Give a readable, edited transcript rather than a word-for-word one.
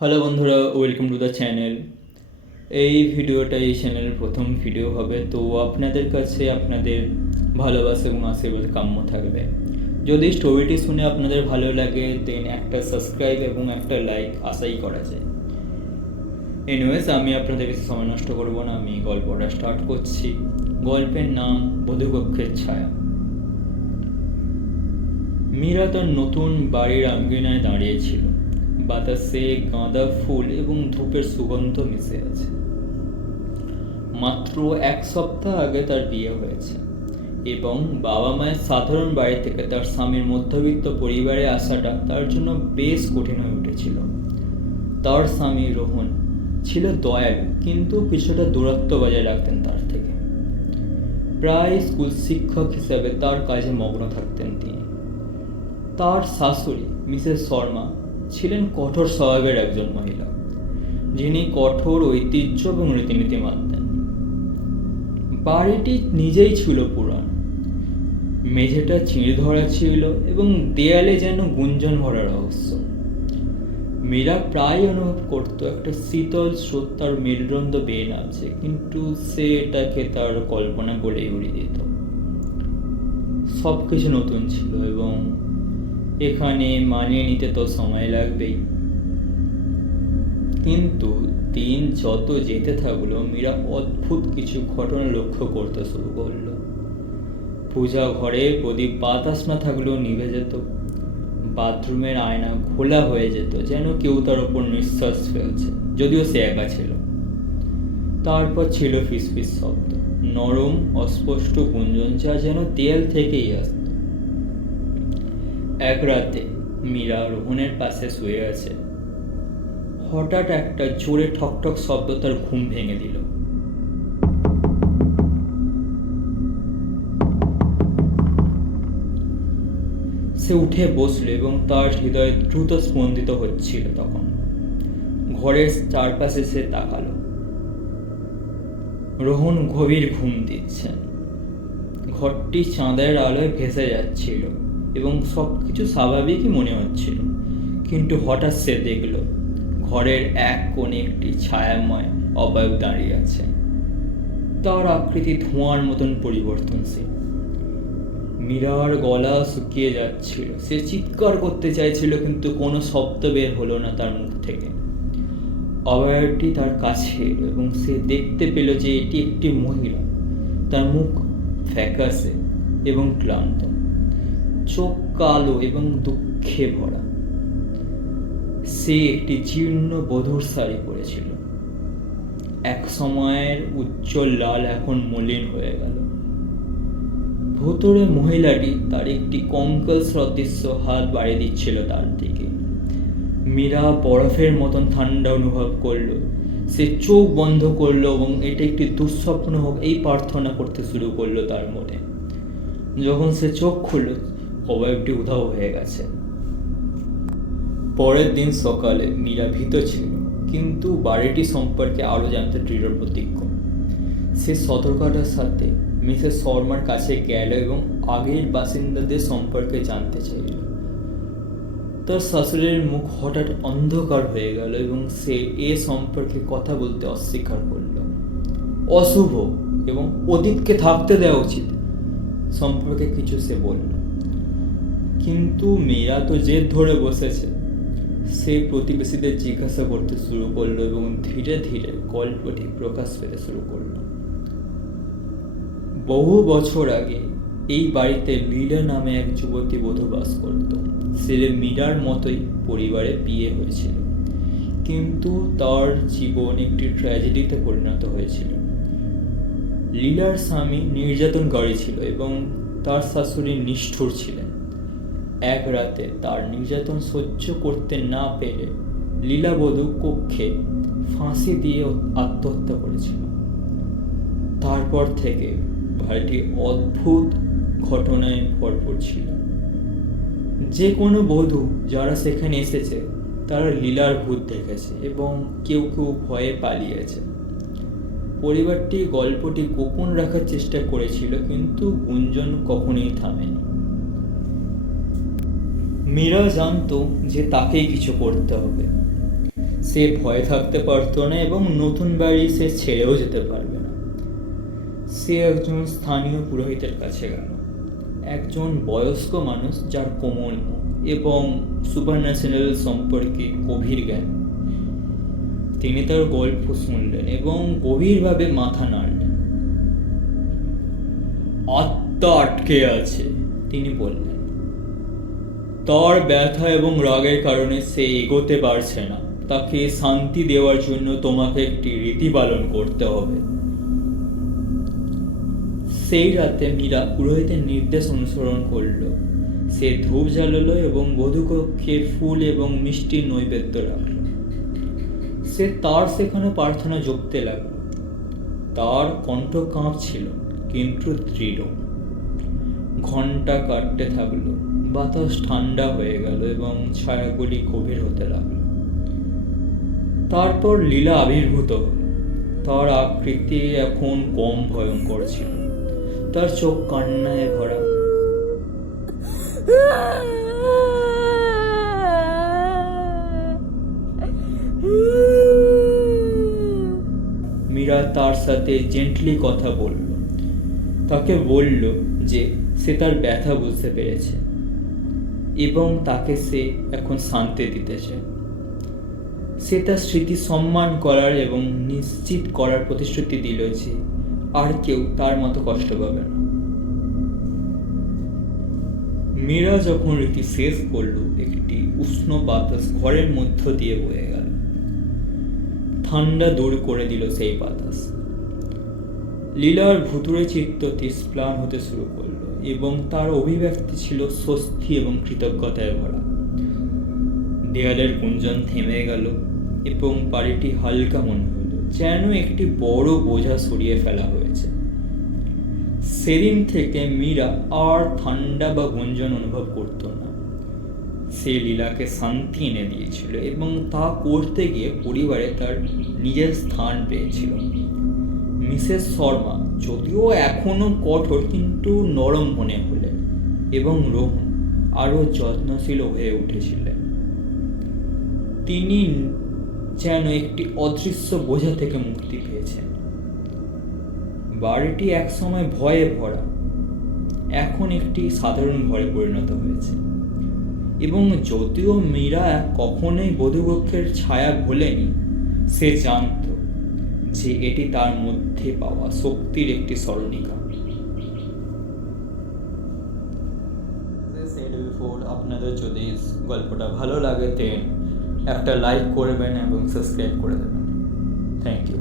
Hello বন্ধুরা, welcome to the channel. এই ভিডিওটা এই চ্যানেলের প্রথম ভিডিও হবে, তো আপনাদের কাছে আপনাদের ভালোবাসা এবং আশীর্বাদ কাম্য থাকবে। যদি স্টোরিটি শুনে আপনাদের ভালো লাগে দেন একটা সাবস্ক্রাইব এবং একটা লাইক আশাই করা যায়। এনিওয়েজ, আমি আপনাদের কাছে সময় নষ্ট করবো না, আমি গল্পটা স্টার্ট করছি। গল্পের নাম বধূকক্ষের ছায়া। মীরা তার নতুন বাড়ির আঙ্গিনায় দাঁড়িয়েছিল। বাতাসে গাঁদা ফুল এবং ধূপের সুগন্ধ মিশে আছে। মাত্র এক সপ্তাহ আগে তার বিয়ে হয়েছে এবং বাবা মায়ের সাধারণ বাড়ি থেকে তার স্বামীর মধ্যবিত্ত পরিবারে আসাটা তার জন্য বেশ কঠিন হয়ে উঠেছিল। তার স্বামী রোহন ছিল দয়ালু, কিন্তু কিছুটা দূরত্ব বজায় রাখতেন তার থেকে। প্রায় স্কুল শিক্ষক হিসেবে তার কাজে মগ্ন থাকতেন তিনি। তার শাশুড়ি মিসেস শর্মা ছিলেন কঠোর স্বভাবের একজন মহিলা, যিনি কঠোর ঐতিহ্য এবং রীতিনীতি মানতেন। বাড়িটি নিজেই ছিল পুরান, মেঝেটা চিঁড় ধরা ছিল এবং দেয়ালে যেন গুঞ্জন ভরা রহস্য। মীরা প্রায় অনুভব করত একটা শীতল স্রোত তার মেরুদণ্ড বেয়ে নামছে, কিন্তু সে এটাকে তার কল্পনা বলেই উড়িয়ে দিত। সব কিছু নতুন ছিল এবং এখানে মানিয়ে নিতে তো সময় লাগবেই। কিন্তু দিন যত যেতে থাকলো, মীরা অদ্ভুত কিছু ঘটনা লক্ষ্য করতে শুরু করলো। পূজা ঘরে প্রদীপ বাতাস না থাকলেও নিভে যেত। বাথরুমের আয়না খোলা হয়ে যেত, যেন কেউ তার ওপর নিঃশ্বাস ফেলছে, যদিও সে একা ছিল। তারপর ছিল ফিসফিস শব্দ, নরম অস্পষ্ট গুঞ্জন, যা যেন দেয়াল থেকেই আসত। এক রাতে মীরা রোহনের পাশে শুয়ে আছে। হঠাৎ একটা জোরে ঠকঠক শব্দ তার ঘুম ভেঙে দিল। সে উঠে বসল এবং তার হৃদয় দ্রুত স্পন্দিত হচ্ছিল। তখন ঘরের চারপাশে সে তাকালো। রোহন গভীর ঘুম দিচ্ছেন। ঘরটি চাঁদের আলোয় ভেসে যাচ্ছিল এবং সবকিছু স্বাভাবিকই মনে হচ্ছিল। কিন্তু হঠাৎ সে দেখল ঘরের এক কোণে একটি ছায়াময় অবয়ব দাঁড়িয়ে আছে। তার আকৃতি ধোঁয়ার মতন পরিবর্তনশীল। মীরার গলা শুকিয়ে যাচ্ছিল। সে চিৎকার করতে চাইছিল, কিন্তু কোনো শব্দ বের হলো না তার মুখ থেকে। অবয়বটি তার কাছে এলো এবং সে দেখতে পেল যে এটি একটি মহিলা। তার মুখ ফ্যাকাশে এবং ক্লান্ত, চোখ কালো এবং দুঃখে ভরা। সে একটি জীর্ণ বধূর শাড়ি পরেছিল। এক সময়ের উজ্জ্বল লাল এখন মলিন হয়ে গেল। ভেতরে মহিলাটি তার একটি কঙ্কাল সদৃশ্য হাত বাড়িয়ে দিচ্ছিল তার দিকে। মীরা বরফের মতন ঠান্ডা অনুভব করলো। সে চোখ বন্ধ করলো এবং এটা একটি দুঃস্বপ্ন হোক এই প্রার্থনা করতে শুরু করলো তার মনে। যখন সে চোখ খুলল, অবয়বটি উধাও হয়ে গেছে। পরের দিন সকালে মীরা ভীত ছিল, কিন্তু বাড়িটি সম্পর্কে আরও জানতে দৃঢ় প্রতিজ্ঞ। সে সতর্কতার সাথে মিসেস শর্মার কাছে গেল এবং আগের বাসিন্দাদের সম্পর্কে জানতে চাইল। তার শাশুড়ির মুখ হঠাৎ অন্ধকার হয়ে গেল এবং সে এ সম্পর্কে কথা বলতে অস্বীকার করল। অশুভ এবং অতীতকে থাকতে দেওয়া উচিত সম্পর্কে কিছু সে বলল। কিন্তু মীরা তো জেদ ধরে বসেছে। সে প্রতিবেশীদের জিজ্ঞাসা করতে শুরু করলো এবং ধীরে ধীরে গল্পটি প্রকাশ পেতে শুরু করলো। বহু বছর আগে এই বাড়িতে লীলা নামে এক যুবতী বধূ বাস করত। সে মীরার মতোই পরিবারে বিয়ে হয়েছিল, কিন্তু তার জীবন একটি ট্র্যাজেডিতে পরিণত হয়েছিল। লীলার স্বামী নির্যাতনকারী ছিল এবং তার শাশুড়ি নিষ্ঠুর ছিলেন। এক রাতে তার নির্যাতন সহ্য করতে না পেরে লীলাবধূ কক্ষে ফাঁসি দিয়ে আত্মহত্যা করেছিল। তারপর থেকে বাড়িটি অদ্ভুত ঘটনায় ভরপুর ছিল। যে কোনো বধূ যারা সেখানে এসেছে তারা লীলার ভূত দেখেছে এবং কেউ কেউ ভয়ে পালিয়েছে। পরিবারটি গল্পটি গোপন রাখার চেষ্টা করেছিল, কিন্তু গুঞ্জন কখনোই থামেনি। মীরা জানতো যে তাকেই কিছু করতে হবে। সে ভয়ে থাকতে পারতো না এবং নতুন বাড়ি সে ছেড়েও যেতে পারবে না। সে একজন স্থানীয় পুরোহিতের কাছে গেল, একজন বয়স্ক মানুষ যার কোমল মুখ এবং সুপারন্যাচারাল সম্পর্কে গভীর জ্ঞান। তিনি তার গল্প শুনলেন এবং গভীরভাবে মাথা নাড়লেন। আত্মা আটকে আছে, তিনি বললেন। তার ব্যথা এবং রাগের কারণে সে এগোতে পারছে না। তাকে শান্তি দেওয়ার জন্য তোমাকে একটি রীতি পালন করতে হবে। সেই রাতে মীরা পুরোহিতের নির্দেশ অনুসরণ করল। সে ধূপ জ্বালালো এবং বধূকক্ষে ফুল এবং মিষ্টির নৈবেদ্য রাখল। সে তার সেখানে প্রার্থনা জপতে লাগল। তার কণ্ঠ কাঁপছিল কিন্তু দৃঢ়। ঘন্টা কাটতে থাকলো, বাতাস ঠান্ডা হয়ে গেল এবং ছায়াগুলি গভীর হতে লাগলো। তারপর লীলা আবির্ভূত হল। তার আকৃতি এখন কম ভয়ঙ্কর ছিল। তার চোখ কান্নায় ভরা। মীরা তার সাথে জেন্টলি কথা বলল, তাকে বলল যে সে তার ব্যথা বুঝতে পেরেছে এবং তাকে সে এখন শান্তি দিতেছে। সে তার স্মৃতি সম্মান করার এবং নিশ্চিত করার প্রতিশ্রুতি দিল যে আর কেউ তার মতো কষ্ট পাবে না। মীরা যখন রীতি শেষ করল, একটি উষ্ণ বাতাস ঘরের মধ্য দিয়ে বয়ে গেল। ঠান্ডা দূর করে দিল সেই বাতাস। লীলার ভুতুড়ে চিত্তটি স্প্লান হতে শুরু করলো এবং তার অভিব্যক্তি ছিল স্বস্তি এবং কৃতজ্ঞতায় ভরা। দেয়ালের গুঞ্জন থেমে গেল এবং বাড়িটি হালকা মনে হলো, যেন একটি বড় বোঝা সরিয়ে ফেলা হয়েছে। সেদিন থেকে মীরা আর ঠান্ডা বা গুঞ্জন অনুভব করত না। সে লীলাকে শান্তি এনে দিয়েছিল এবং তা করতে গিয়ে পরিবারে তার নিজের স্থান পেয়েছিল। মিসেস শর্মা যদিও এখনো কঠোর কিন্তু নরম মনে হলেন এবং রোহন আরও যত্নশীল হয়ে উঠেছিলেন। তিনি যেন একটি অদৃশ্য বোঝা থেকে মুক্তি পেয়েছেন। বাড়িটি একসময় ভয়ে ভরা এখন একটি সাধারণ ঘরে পরিণত হয়েছে এবং যদিও মীরা কখনোই বধূকক্ষের ছায়া ভোলেনি, সে জানত যে এটি তার মধ্যে পাওয়া শক্তির একটি স্মরণিকা। আপনাদের যদি গল্পটা ভালো লাগে, একটা লাইক করবেন এবং সাবস্ক্রাইব করে দেবেন। Thank you.